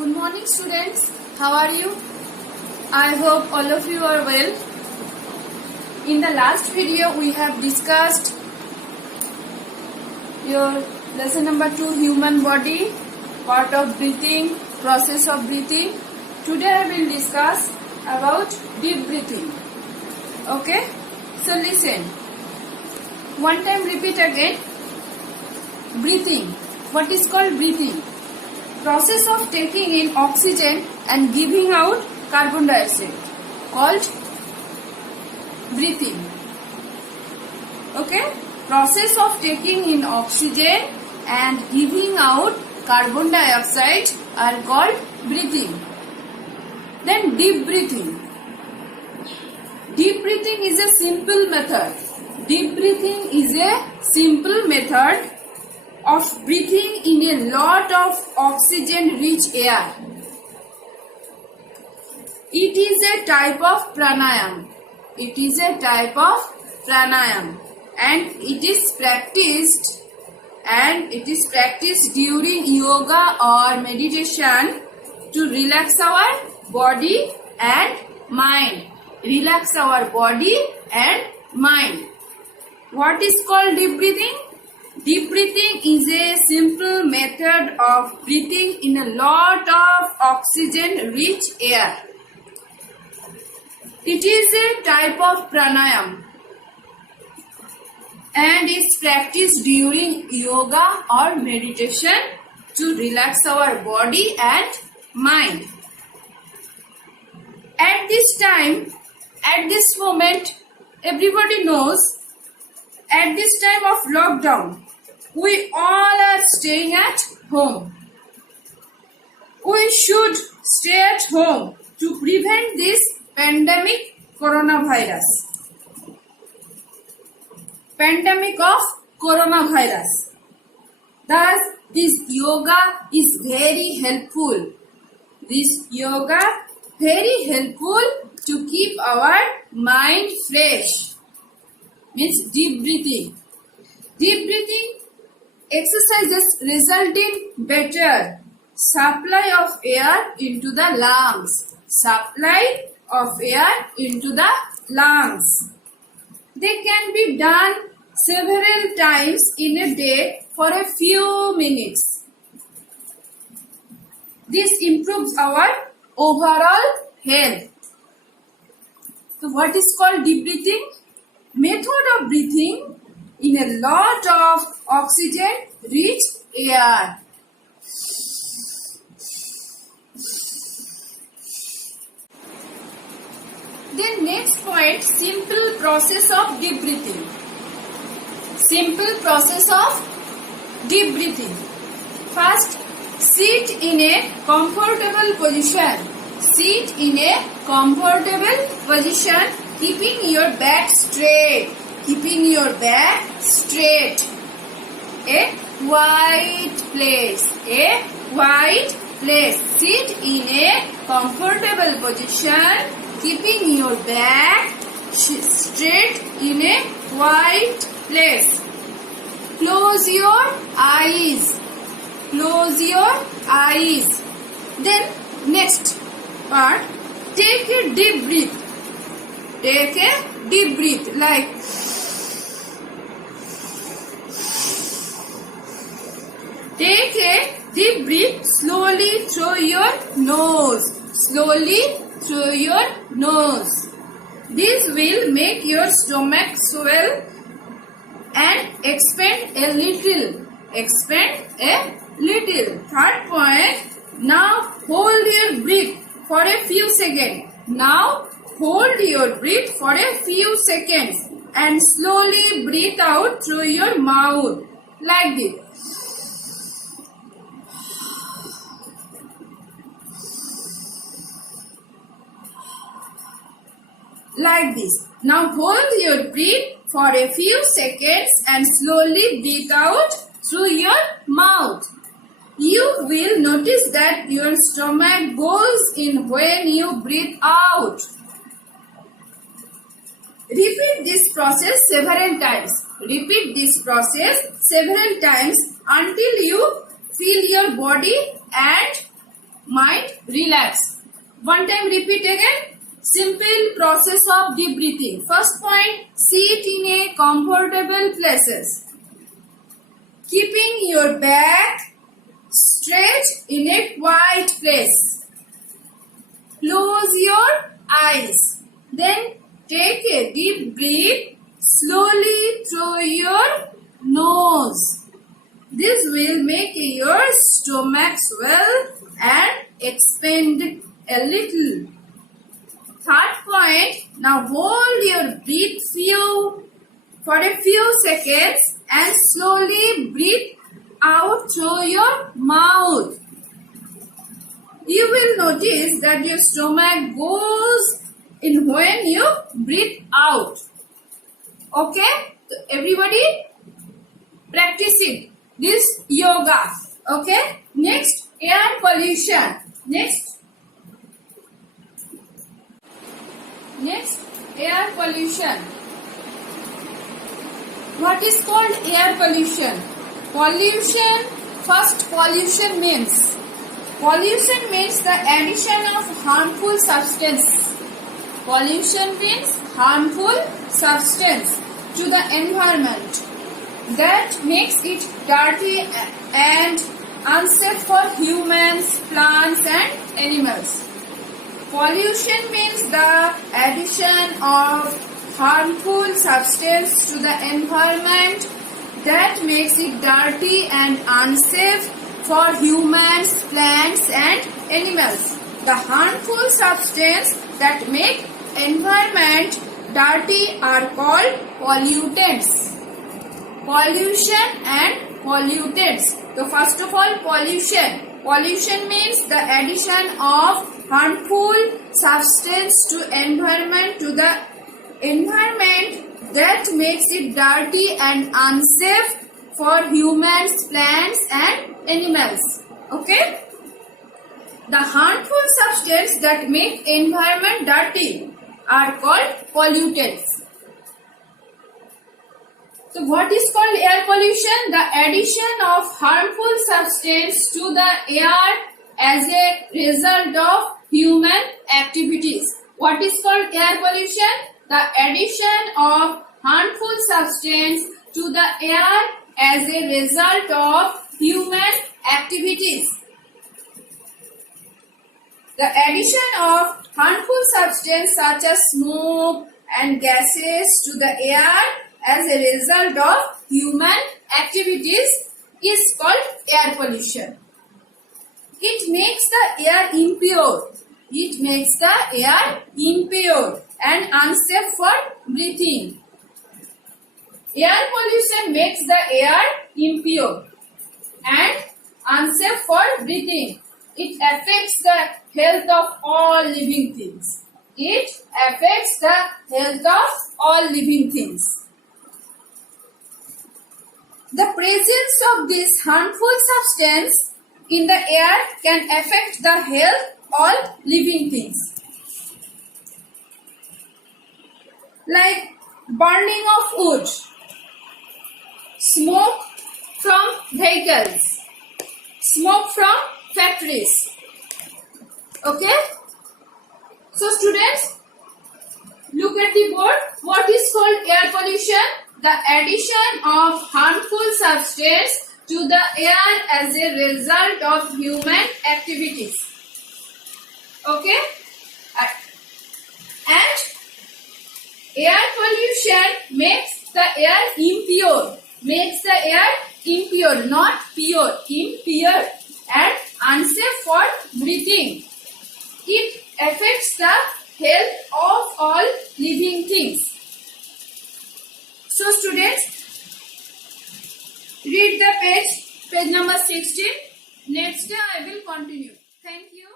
Good morning, students. How are you? I hope all of you are well. In the last video, we have discussed your lesson number 2, human body, part of breathing, process of breathing. Today I will discuss about deep breathing. Okay? So listen. One time repeat again. Breathing. What is called breathing? Process of taking in oxygen and giving out carbon dioxide, called breathing. Okay? Process of taking in oxygen and giving out carbon dioxide are called breathing. Then deep breathing. Deep breathing is a simple method. Deep breathing is a simple method of breathing in a lot of oxygen-rich air. It is a type of pranayam. It is a type of pranayam, and it is practiced during yoga or meditation to relax our body and mind. Relax our body and mind. What is called deep breathing? Deep breathing is a simple method of breathing in a lot of oxygen-rich air. It is a type of pranayam and is practiced during yoga or meditation to relax our body and mind. At this moment, everybody knows, at this time of lockdown, we all are staying at home. We should stay at home to prevent this pandemic coronavirus. Pandemic of coronavirus. Thus, this yoga is very helpful. This yoga very helpful to keep our mind fresh. Means deep breathing. Deep breathing exercises result in better supply of air into the lungs. Supply of air into the lungs. They can be done several times in a day for a few minutes. This improves our overall health. So what is called deep breathing? Method of breathing in a lot of oxygen-rich air. Then next point, simple process of deep breathing. Simple process of deep breathing. First, sit in a comfortable position. Sit in a comfortable position, keeping your back straight. Keeping your back straight. A quiet place. A quiet place. Sit in a comfortable position, keeping your back straight in a quiet place. Close your eyes. Close your eyes. Then next part, take a deep breath. Take a deep breath like take a deep breath slowly through your nose. Slowly through your nose. This will make your stomach swell and expand a little. Expand a little. Third point, now hold your breath for a few seconds. Now hold your breath for a few seconds and slowly breathe out through your mouth like this. Like this. Now hold your breath for a few seconds and slowly breathe out through your mouth. You will notice that your stomach goes in when you breathe out. Repeat this process several times. Repeat this process several times until you feel your body and mind relax. One time repeat again. Simple process of deep breathing. First point, sit in a comfortable places. Keeping your back straight in a quiet place. Close your eyes. Then take a deep breath slowly through your nose. This will make your stomach swell and expand a little. Third point, now hold your breath for a few seconds and slowly breathe out through your mouth. You will notice that your stomach goes in when you breathe out. Okay? So everybody practice it. This yoga. Okay? Next, air pollution. Next, air pollution. What is called air pollution? Pollution means the addition of harmful substance. Pollution means harmful substance to the environment that makes it dirty and unsafe for humans, plants and animals. Pollution means the addition of harmful substance to the environment that makes it dirty and unsafe for humans, plants and animals. The harmful substance that make environment dirty are called pollutants. Pollution and pollutants. So first of all, pollution. Pollution means the addition of harmful substance to the environment that makes it dirty and unsafe for humans, plants and animals. Okay? The harmful substance that make environment dirty are called pollutants. So what is called air pollution? The addition of harmful substance to the air as a result of human activities. What is called air pollution? The addition of harmful substance to the air as a result of human activities. The addition of harmful substance such as smoke and gases to the air as a result of human activities is called air pollution. It makes the air impure. It makes the air impure and unsafe for breathing. Air pollution makes the air impure and unsafe for breathing. It affects the health of all living things. It affects the health of all living things. The presence of this harmful substance in the air can affect the health of all living things. Like burning of wood, smoke from vehicles, smoke from factories. Okay? So students, look at the board. What is called air pollution? The addition of harmful substance to the air as a result of human activities. Okay? And air pollution makes the air impure. Makes the air impure, not pure. Impure and unsafe for breathing. It affects the health of all living things. So students, read the page number 16. Next day I will continue. Thank you.